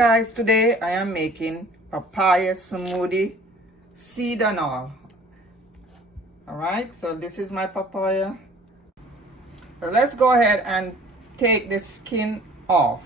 guys, today I am making papaya smoothie, seed and all. Alright, so this is my papaya. So let's go ahead and take the skin off.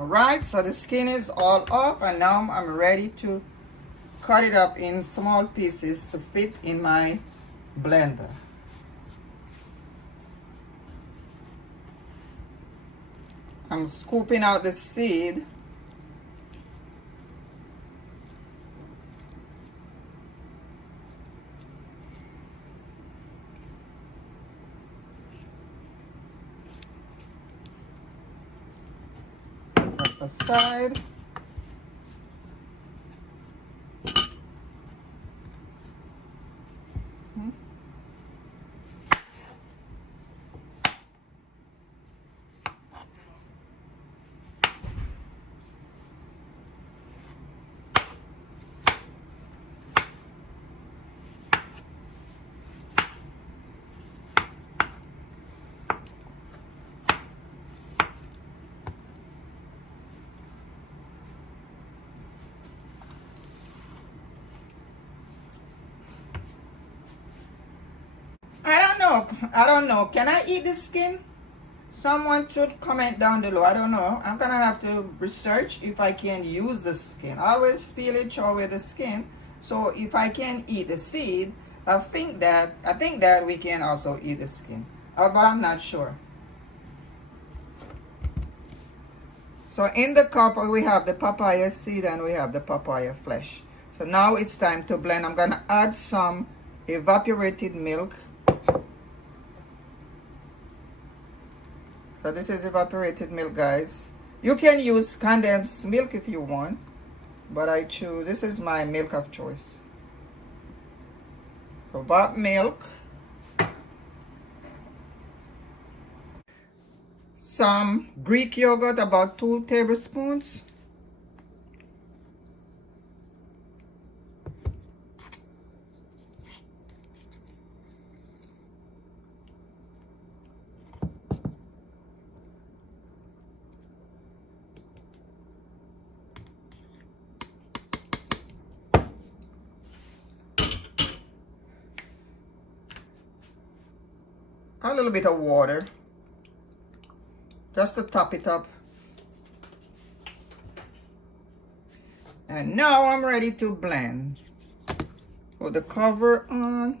Alright, so the skin is all off, and now I'm ready to cut it up in small pieces to fit in my blender. I'm scooping out the seed. Aside. I don't know. Can I eat the skin? Someone should comment down below. I don't know. I'm gonna have to research if I can use the skin. I always peel it, throw away the skin. So if I can eat the seed, I think that we can also eat the skin. But I'm not sure. So in the cup we have the papaya seed and we have the papaya flesh. So now it's time to blend. I'm gonna add some evaporated milk. So this is evaporated milk, guys. You can use condensed milk if you want, but I choose, this is my milk of choice. So that milk, some Greek yogurt, about 2 tablespoons. A little bit of water just to top it up. And now I'm ready to blend. Put the cover on.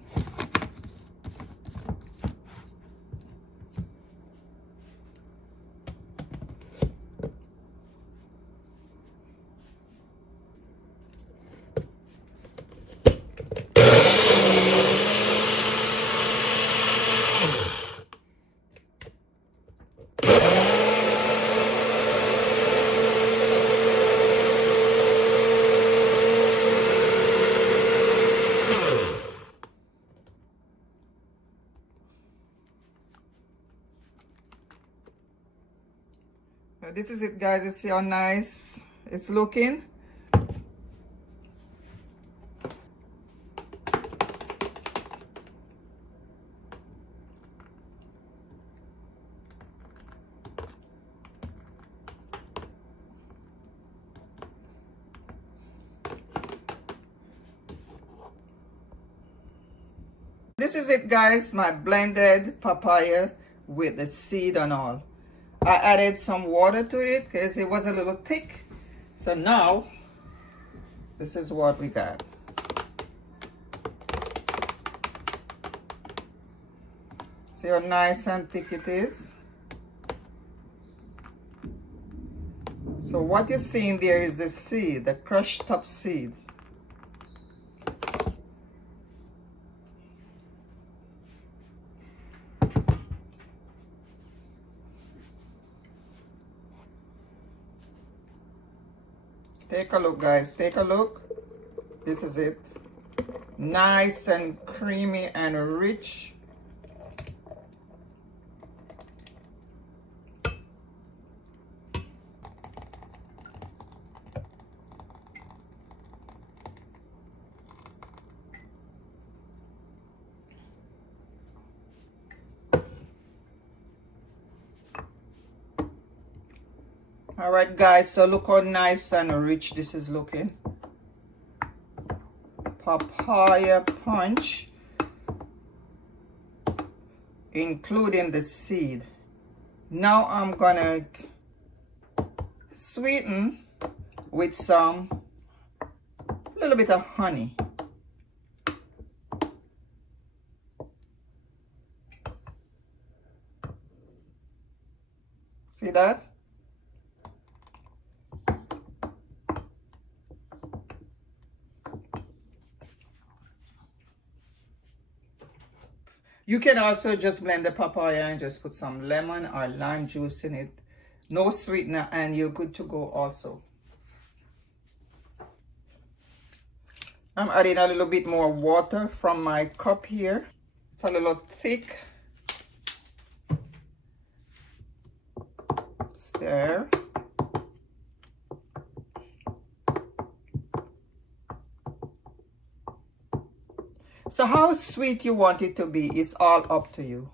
This is it, guys. You see how nice it's looking. This is it, guys, my blended papaya with the seed and all. I added some water to it because it was a little thick. So now, this is what we got. See how nice and thick it is? So what you're seeing there is the seed, the crushed up seeds. Take a look, guys. Take a look. This is it. Nice and creamy and rich. All right, guys, so look how nice and rich this is looking. Papaya punch, including the seed. Now I'm gonna sweeten with some little bit of honey. See that? You can also just blend the papaya and just put some lemon or lime juice in it. No sweetener, and you're good to go also. I'm adding a little bit more water from my cup here. It's a little thick. Stir. So how sweet you want it to be is all up to you.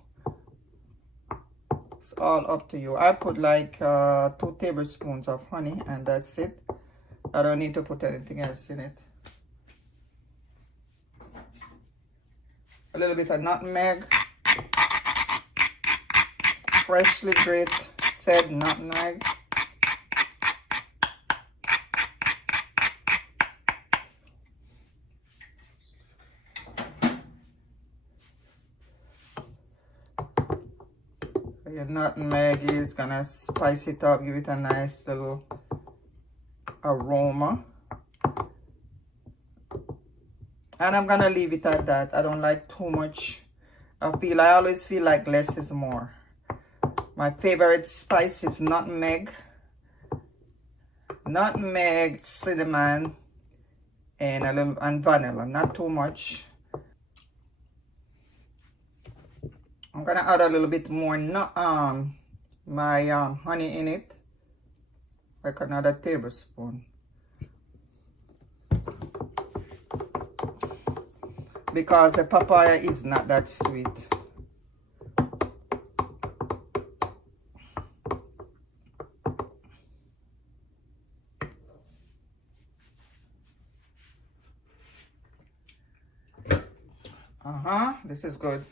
It's all up to you. I put like 2 tablespoons of honey and that's it. I don't need to put anything else in it. A little bit of nutmeg. Freshly grated nutmeg. Your nutmeg is gonna spice it up, give it a nice little aroma. And I'm gonna leave it at that. I don't like too much. I always feel like less is more. My favorite spice is nutmeg, cinnamon, and vanilla. Not too much. I'm gonna add a little bit more my honey in it, like another tablespoon, because the papaya is not that sweet. This is good.